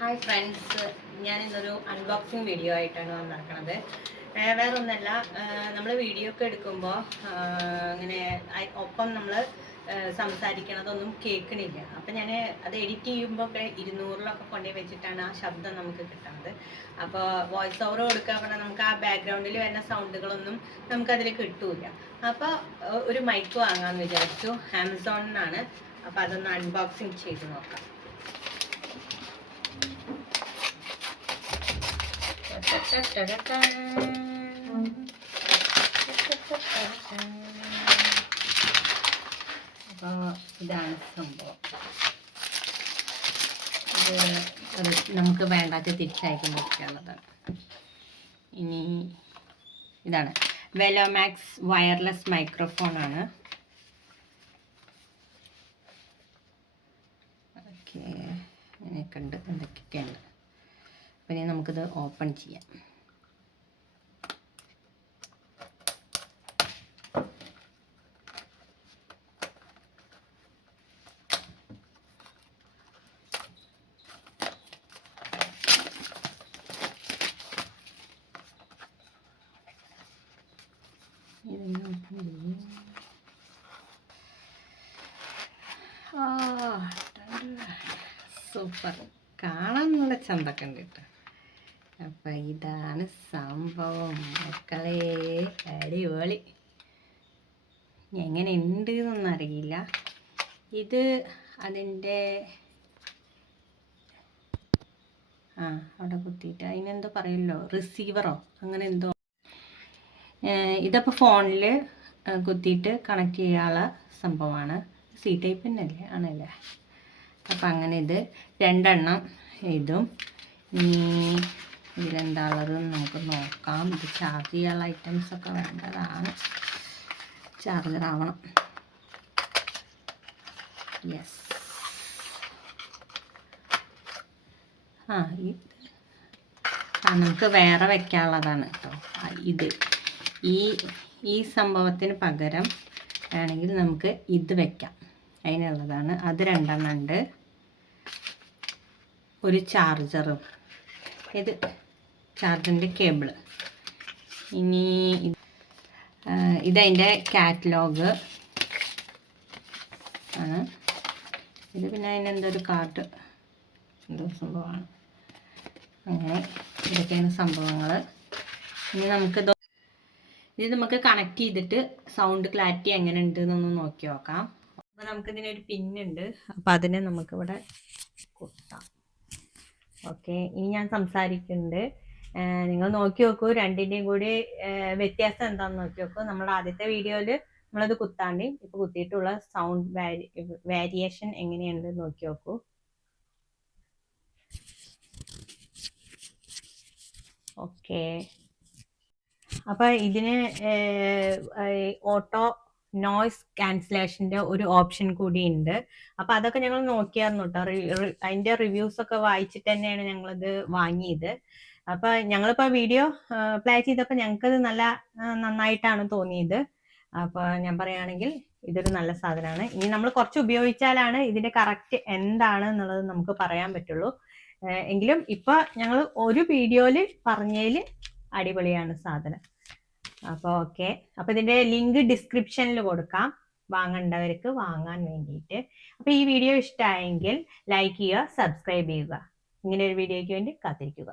Hi friends, ഞാനിന്നൊരു unboxing video ആയിട്ടാണ് വന്നിരിക്കുന്നത്. വേറെ ഒന്നല്ല, നമ്മൾ വീഡിയോ ഒക്കെ എടുക്കുമ്പോൾ അങ്ങനെ ഒപ്പം നമ്മൾ സംസാരിക്കണതൊന്നും കേൾക്കണില്ല. അപ്പം ഞാൻ അത് എഡിറ്റ് ചെയ്യുമ്പോൾ ഒക്കെ 200-ലൊക്കെ കൊണ്ടുപോയി വെച്ചിട്ടാണ് ആ ശബ്ദം നമുക്ക് കിട്ടുന്നത്. അപ്പോൾ വോയിസ് ഓവർ കൊടുക്കുക പറഞ്ഞാൽ നമുക്ക് ആ ബാക്ക്ഗ്രൗണ്ടിൽ വരുന്ന സൗണ്ടുകളൊന്നും നമുക്കതിൽ കിട്ടൂല. അപ്പോൾ ഒരു മൈക്ക് വാങ്ങാമെന്ന് വിചാരിച്ചു, ആമസോണിനാണ്. അപ്പോൾ അതൊന്ന് അൺബോക്സിങ് ചെയ്ത് നോക്കാം. അപ്പോൾ ഇതാണ് സംഭവം. ഇത് നമുക്ക് വേണ്ടാത്ത തിരിച്ചയക്കാൻ പറ്റുള്ളതാണ്. ഇനി ഇതാണ് വെലോമാക്സ് വയർലെസ് മൈക്രോഫോണാണ്. ഓക്കെ, അങ്ങനെയൊക്കെ ഉണ്ട്, എന്തൊക്കെയൊക്കെ ഉണ്ട്. പിന്നെ നമുക്കിത് ഓപ്പൺ ചെയ്യാം. സൂപ്പർ, കാണാൻ നല്ല ചന്തക്കെ ഉണ്ട് കേട്ടോ. അപ്പം ഇതാണ് സംഭവം മക്കളെ, അടിപൊളി. എങ്ങനെ ഉണ്ട് എന്നൊന്നും അറിയില്ല. ഇത് അതിൻ്റെ അവിടെ കുത്തിയിട്ട് അതിനെന്തോ പറയല്ലോ, റിസീവറോ അങ്ങനെ എന്തോ. ഇതപ്പോൾ ഫോണിൽ കുത്തിയിട്ട് കണക്ട് ചെയ്യാനുള്ള സംഭവമാണ്. സി ടൈപ്പ് തന്നെയല്ലേ, ആണല്ലേ. അപ്പം അങ്ങനെ ഇത് 2 എണ്ണം ഇതും. ഇനി ഇതിലെന്താ ഉള്ളത് നമുക്ക് നോക്കാം. ഇത് ചാർജ് ചെയ്യാനുള്ള ഐറ്റംസൊക്കെ വേണ്ടതാണ്. ചാർജർ ആവണം. യെസ്. നമുക്ക് വേറെ വെക്കാനുള്ളതാണ് കേട്ടോ. ഇത് ഈ സംഭവത്തിന് പകരം വേണമെങ്കിൽ നമുക്ക് ഇത് വെക്കാം, അതിനുള്ളതാണ്. അത് 2 എണ്ണം ഉണ്ട്. ഒരു ചാർജറും, ഇത് ചാർജറിൻ്റെ കേബിള്. ഇനി ഇതതിൻ്റെ കാറ്റലോഗ് ആണ്. ഇത് പിന്നെ അതിനെന്തൊരു കാർഡ് എന്തോ സംഭവമാണ്. അങ്ങനെ ഇതൊക്കെയാണ് സംഭവങ്ങൾ. ഇനി ഇത് നമുക്ക് കണക്ട് ചെയ്തിട്ട് സൗണ്ട് ക്ലാരിറ്റി എങ്ങനെ ഉണ്ട് എന്നൊന്ന് നോക്കി നോക്കാം. അപ്പോൾ നമുക്കിതിനൊരു പിന്നുണ്ട്, അപ്പോൾ അതിനെ നമുക്കിവിടെ കൊടുക്കാം. ഓക്കെ, ഇനി ഞാൻ സംസാരിക്കുന്നുണ്ട്, നിങ്ങൾ നോക്കി നോക്കൂ. രണ്ടിൻ്റെയും കൂടി വ്യത്യാസം എന്താണെന്ന് നോക്കി നോക്കൂ. നമ്മുടെ ആദ്യത്തെ വീഡിയോയിൽ നമ്മളത് കുത്താണ്ട് ഇപ്പോൾ കുത്തിയിട്ടുള്ള സൗണ്ട് വേരിയേഷൻ എങ്ങനെയുണ്ട് നോക്കി നോക്കൂ. ഓക്കെ, അപ്പോൾ ഇതിന് ഓട്ടോ നോയ്സ് ക്യാൻസലേഷൻ്റെ ഒരു ഓപ്ഷൻ കൂടി ഉണ്ട്. അപ്പോൾ അതൊക്കെ ഞങ്ങൾ നോക്കിയായിരുന്നു കേട്ടോ. അതിൻ്റെ റിവ്യൂസൊക്കെ വായിച്ചിട്ട് തന്നെയാണ് ഞങ്ങളിത് വാങ്ങിയത്. അപ്പോൾ ഞങ്ങളിപ്പോൾ വീഡിയോ പ്ലേ ചെയ്തപ്പോൾ ഞങ്ങൾക്കത് നന്നായിട്ടാണ് തോന്നിയത്. അപ്പോൾ ഞാൻ പറയുകയാണെങ്കിൽ ഇതൊരു നല്ല സാധനമാണ്. ഇനി നമ്മൾ കുറച്ച് ഉപയോഗിച്ചാലാണ് ഇതിൻ്റെ കറക്റ്റ് എന്താണ് എന്നുള്ളത് നമുക്ക് പറയാൻ പറ്റുള്ളൂ. എങ്കിലും ഇപ്പോൾ ഞങ്ങൾ ഒരു വീഡിയോയിൽ പറഞ്ഞതിൽ അടിപൊളിയാണ് സാധനം. അപ്പോൾ ഓക്കെ, അപ്പോൾ ഇതിൻ്റെ ലിങ്ക് ഡിസ്ക്രിപ്ഷനിൽ കൊടുക്കാം, വാങ്ങേണ്ടവർക്ക് വാങ്ങാൻ വേണ്ടിയിട്ട്. അപ്പോൾ ഈ വീഡിയോ ഇഷ്ടമായെങ്കിൽ ലൈക്ക് ചെയ്യുക, സബ്സ്ക്രൈബ് ചെയ്യുക. ഇങ്ങനെ ഒരു വീഡിയോയ്ക്ക് വേണ്ടി കാത്തിരിക്കുക.